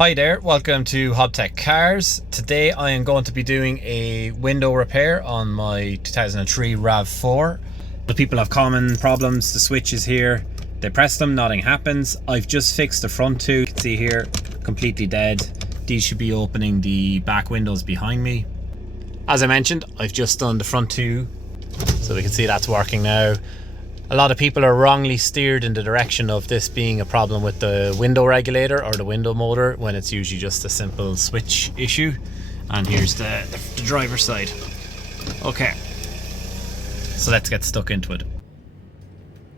Hi there, welcome to HobTech Cars. Today I am going to be doing a window repair on my 2003 Rav4. The people have common problems. The switch is here, they press them, nothing happens. I've just fixed the front two, you can see here, completely dead. These should be opening the back windows behind me. As I mentioned, I've just done the front two, so we can see that's working now. A lot of people are wrongly steered in the direction of this being a problem with the window regulator or the window motor, when it's usually just a simple switch issue. And here's the driver's side. Okay, so let's get stuck into it.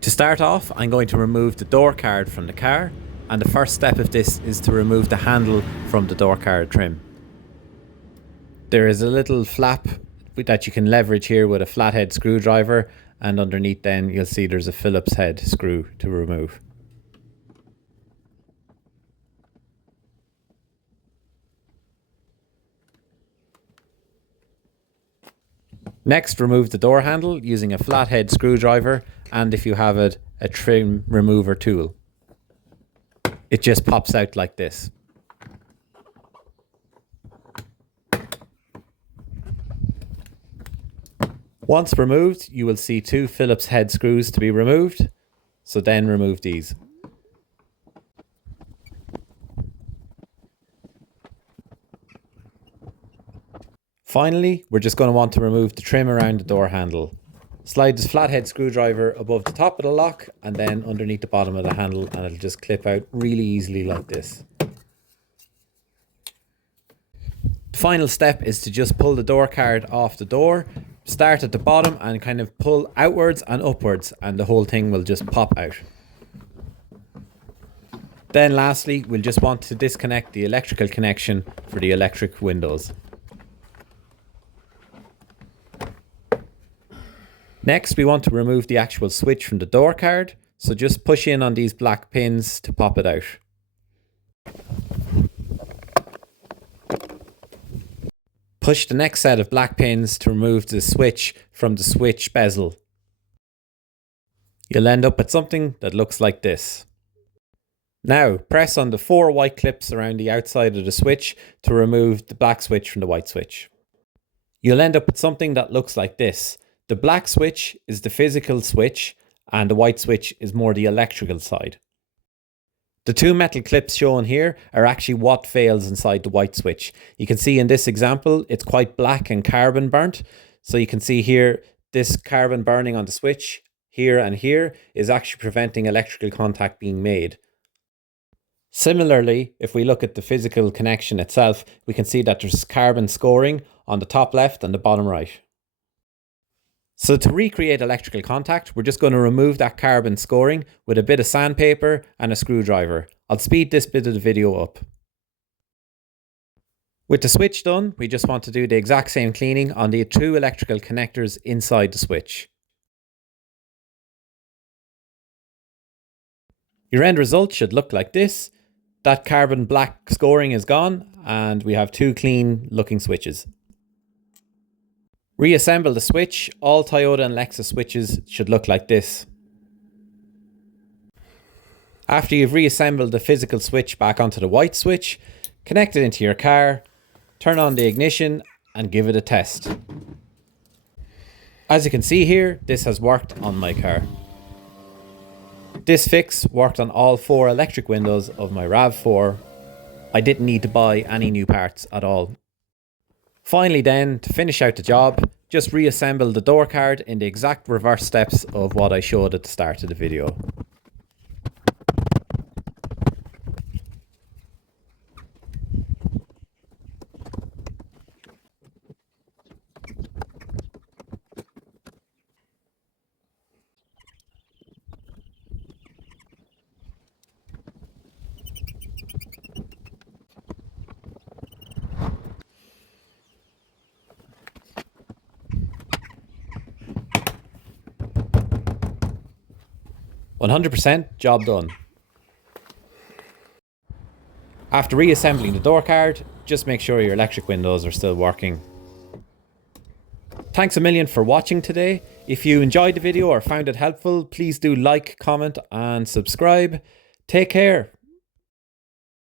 To start off, I'm going to remove the door card from the car, and the first step of this is to remove the handle from the door card trim. There is a little flap that you can leverage here with a flathead screwdriver, and underneath then you'll see there's a Phillips head screw to remove. Next, remove the door handle using a flathead screwdriver, and if you have it, a trim remover tool. It just pops out like this. Once removed, you will see two Phillips head screws to be removed, so then remove these. Finally, we're just going to want to remove the trim around the door handle. Slide this flathead screwdriver above the top of the lock and then underneath the bottom of the handle, and it'll just clip out really easily like this. The final step is to just pull the door card off the door. Start at the bottom and kind of pull outwards and upwards, and the whole thing will just pop out. Then lastly, we'll just want to disconnect the electrical connection for the electric windows. Next, we want to remove the actual switch from the door card, so just push in on these black pins to pop it out. Push the next set of black pins to remove the switch from the switch bezel. You'll end up with something that looks like this. Now, press on the 4 white clips around the outside of the switch to remove the black switch from the white switch. You'll end up with something that looks like this. The black switch is the physical switch, and the white switch is more the electrical side. The two metal clips shown here are actually what fails inside the white switch. You can see in this example, it's quite black and carbon burnt. So you can see here, this carbon burning on the switch here and here is actually preventing electrical contact being made. Similarly, if we look at the physical connection itself, we can see that there's carbon scoring on the top left and the bottom right. So to recreate electrical contact, we're just going to remove that carbon scoring with a bit of sandpaper and a screwdriver. I'll speed this bit of the video up. With the switch done, we just want to do the exact same cleaning on the two electrical connectors inside the switch. Your end result should look like this. That carbon black scoring is gone, and we have two clean looking switches. Reassemble the switch. All Toyota and Lexus switches should look like this. After you've reassembled the physical switch back onto the white switch, connect it into your car, turn on the ignition and give it a test. As you can see here, this has worked on my car. This fix worked on all 4 electric windows of my Rav4. I didn't need to buy any new parts at all. Finally then, to finish out the job, just reassemble the door card in the exact reverse steps of what I showed at the start of the video. "100% job done." After reassembling the door card, just make sure your electric windows are still working. Thanks a million for watching today. If you enjoyed the video or found it helpful, please do like, comment and subscribe. Take care.